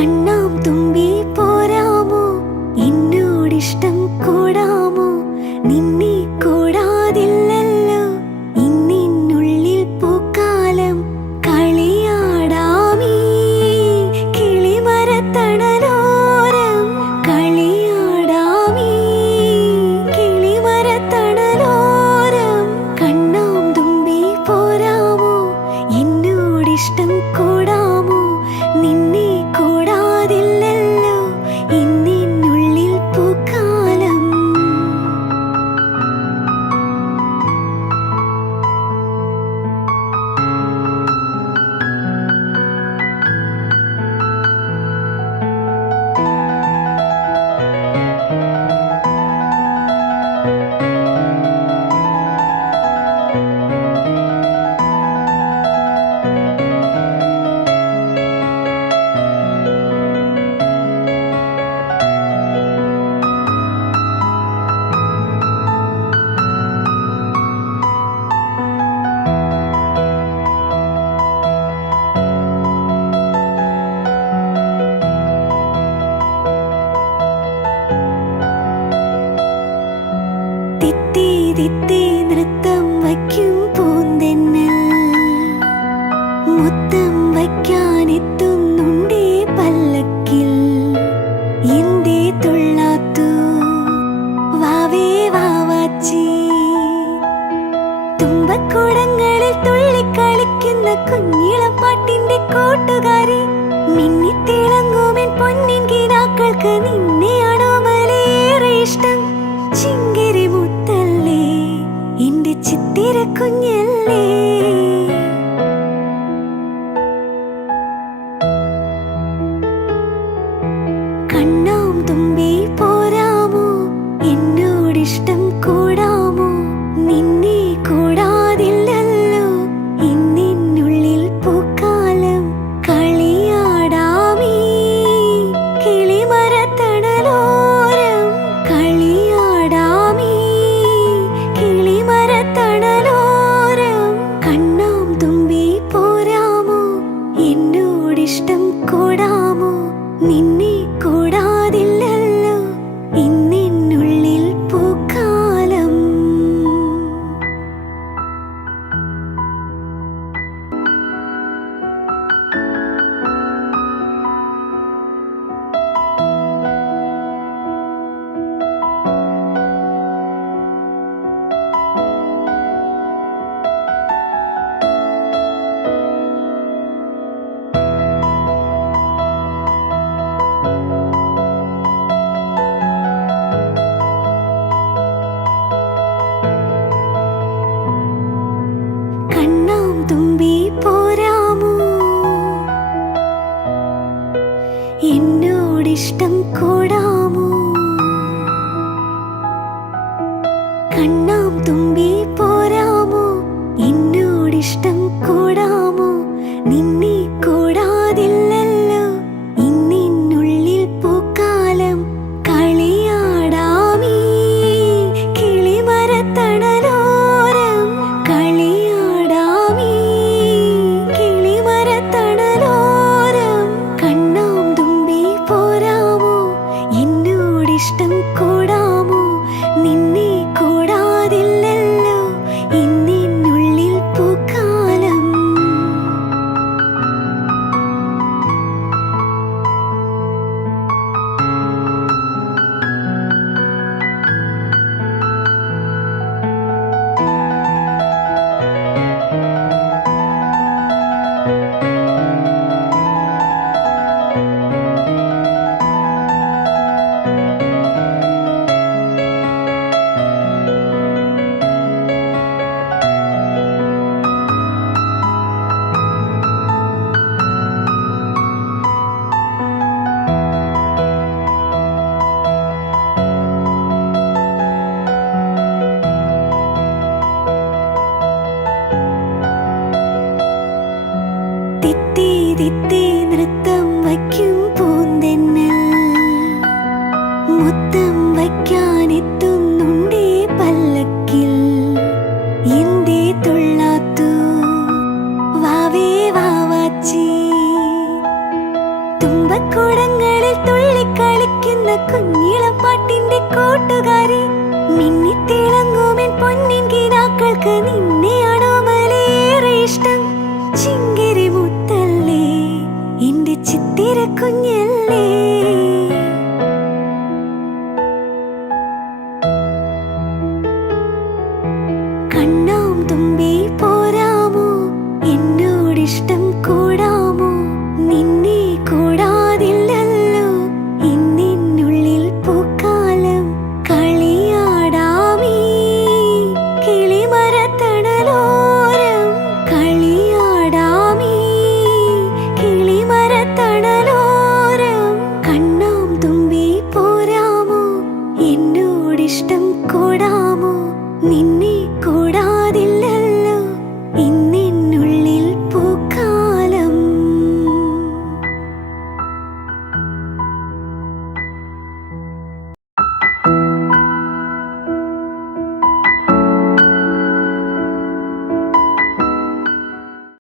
കണ്ണാം തുമ്പി പോരാമോ, എന്നോടിഷ്ടം കൂടാമോ, നിന്നെ കൂടാതില്ലല്ലോ ഇന്നിനുള്ളിൽ പൂക്കാലം. കളിയാടാമീ കിളിമരത്തണലോരം, കളിയാടാമീ കിളിമരത്തണലോരം. കണ്ണാം തുമ്പി പോരാമോ, എന്നോടിഷ്ടം കൂടാമോ, നിന്നെ കൂടാതില്ലല്ലോ ഇന്നിനുള്ളിൽ പൂക്കാലം. തിത്തി തിത്തി നൃത്തം വയ്ക്കും പൂന്തെന്നൽ, മുത്തം വയ്ക്കാനെത്തുന്നുണ്ടേ പല്ലക്കിൽ. എന്തേ തുള്ളാത്തു വാവേ വാവാച്ചി, തുമ്പക്കുടങ്ങളിൽ തുള്ളിക്കളിക്കുന്ന കുഞ്ഞിളപ്പാട്ടിന്റെ കൂട്ടുകാരി. മിന്നിത്തിളങ്ങുമെൻ പൊന്നിൻ കിനാക്കൾക്ക് നിന്നെയാണോ മലേറെ ഇഷ്ടം. ചിങ്കിരി മുത്തല്ലേ എന്റെ ചിത്തിര കുഞ്ഞല്ലേ. കണ്ണാം തുമ്പി പോരാമോ, എന്നോടിഷ്ടം കൂടാമോ, നിന്നെ കൂടാതില്ലല്ലോ ഇന്നിനുള്ളിൽ പൂക്കാലം. കളിയാടാമീ കിളിമരത്തണലോരം, കളിയാടാമീ കിളിമരത്തണലോരം. കണ്ണാം തുമ്പി പോരാമോ, എന്നോടിഷ്ടം കൂടാമോ, നിന്നെ കൂടാതില്ലല്ലോ ഇന്നിനുള്ളിൽ പൂക്കാലം. കണ്ണാം തുമ്പി പോരാമോ, എന്നോടിഷ്ടം കൂടാമോ, കണ്ണാം തുമ്പി പോരാമോ, എന്നോടിഷ്ടം കൂടാമോ, നിന്നെ കൂടാതില്ലല്ലോ ഇന്നിനുള്ളിൽ പൂക്കാലം. കളിയാടാമീ കിളിമരത്തണലോരം, കളിയാടാമീ കിളിമരത്തണലോരം. കണ്ണാം തുമ്പി പോരാമോ, എന്നോടിഷ്ടം കൂടാമോ, നിന്നെ കൂടാതില്ലല്ലോ ഇന്നിനുള്ളിൽ പൂക്കാലം. തിത്തി തിത്തി നൃത്തം വയ്ക്കും പൂന്തെന്നൽ, മുത്തം വയ്ക്കാനെത്തുന്നുണ്ടേ പല്ലക്കിൽ. എന്തേ തുള്ളാത്തു വാവേ വാവാച്ചി, തുമ്പക്കുട പാടുന്ന കുഞ്ഞിളപ്പാട്ടിന്റെ കൂട്ടുകാരി, മിന്നിത്തിളങ്ങുമെൻ പൊന്നിൻ കിനാക്കൾക്ക് നിന്നെയാണോ മലേറെ ഇഷ്ടം. ചിങ്കിരി മുത്തല്ലേ, എന്റെ ചിത്തിര കുഞ്ഞല്ലേ.